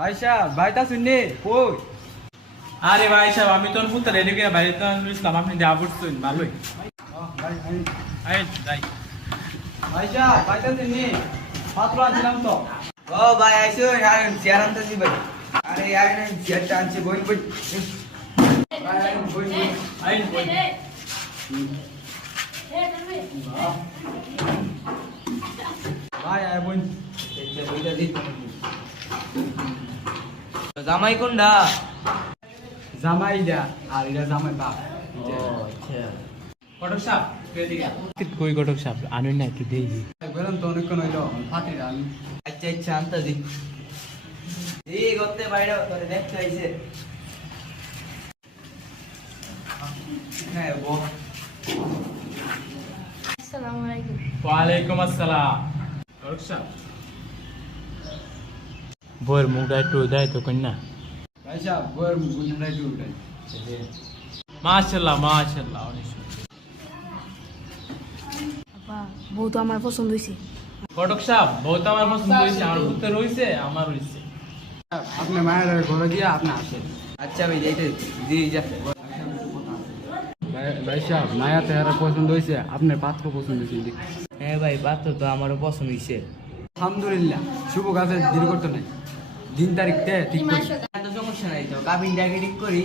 ভাই সাহেব ভাইটা শুননি কই? আরে ভাই সাহেব আমি তো ফুলতে রেডি করে বাইরে তো ইসলাম আপনি যা বুঝছেন ভালোই ভাই যাই সাহেব ভাইটা শুননি পাত্র আনছিলাম তো। ও ভাই আইসো আর চেয়ার আনতেছি ভাই। আরে আর চেয়ারটা আনছি বই বই। ভাই বই বই। আইন বই ভাই আয় বোন এটা বইটা দি। জামাই কোনডা? জামাই দা আর এটা জামাই বাপ। আচ্ছা। কটক সাহেব এদিকে কই কটক সাহেব আনুন না একটু দেই বললাম তো অনেকক্ষণ হইলো ফাটি রান। আচ্ছা আচ্ছা আনতাছি। এই করতে বাইরে তোরে দেখতে আইছে। হ্যাঁ বো। আসসালামু আলাইকুম। ওয়ালাইকুম আসসালাম কটক সাহেব বইয়ের মুখটা একটু দেয় তো কন্যা ভাই সাহেব বইয়ের গুণটা একটু উঠে। মাশাআল্লাহ মাশাআল্লাহ অনেক সুন্দর। আপা বউ তো আমার পছন্দ হয়েছে। কটক সাহেব বহুত আমার পছন্দ হয়েছে আমার পুত্র রয়েছে আমার রয়েছে আপনি মায়ের ঘরে দিয়ে আপনি আসেন। আচ্ছা ভাই যাইতে দি যা। ভাই সাহেব মায়া তেহারা পছন্দ হয়েছে আপনার পাত্র পছন্দ হয়েছে। হ্যাঁ ভাই পাত্র তো আমারও পছন্দ হইছে। আলহামদুলিল্লাহ শুভ কাজে দেরি করতে নাই। দিন তারিখতে ঠিক করি। তো সমস্যা নাই তো কাবিনটাকে ঠিক করি।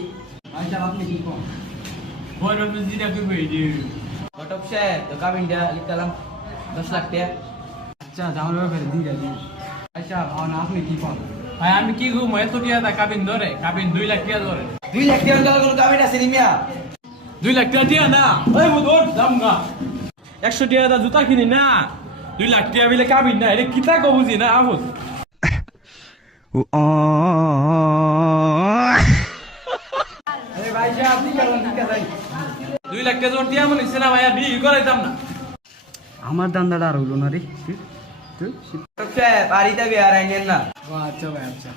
ভাই সাহেব আপনি কি কোন? বইয়ের বুঝিটা কি বই দি ঘটক সাহেব তো কাবিনটা লিখলাম 10 লাখ টাকা। আচ্ছা জামার ব্যাপারে দিয়ে দিন। ভাই সাহেব আপনি কি কোন? ভাই আমি কি ঘুম এত টিয়া দা কাবিন ধরে কাবিন 2 লাখ টাকা ধরে 2 লাখ টাকা টাকা কোনো কাবিন আছে নি মিয়া? 2 লাখ টাকা দিয়া না ওই মুদর দামগা 100 টাকা দা জুতা কিনি না 2 লাখ টাকা বিলে কাবিন না এটা কিতা কো বুঝি না আবুল আরে ভাই সাহেব ঠিক আছে 2 লাখ টাকা জোর দিয়া মনে হইছে না ভাই আর বিয়ে করাইতাম না আমার দান্দাটা আর হইলো না রে। ঘটক সাহেব বাড়িতে বিয়ার আইনেন না। ও আচ্ছা ভাই আচ্ছা।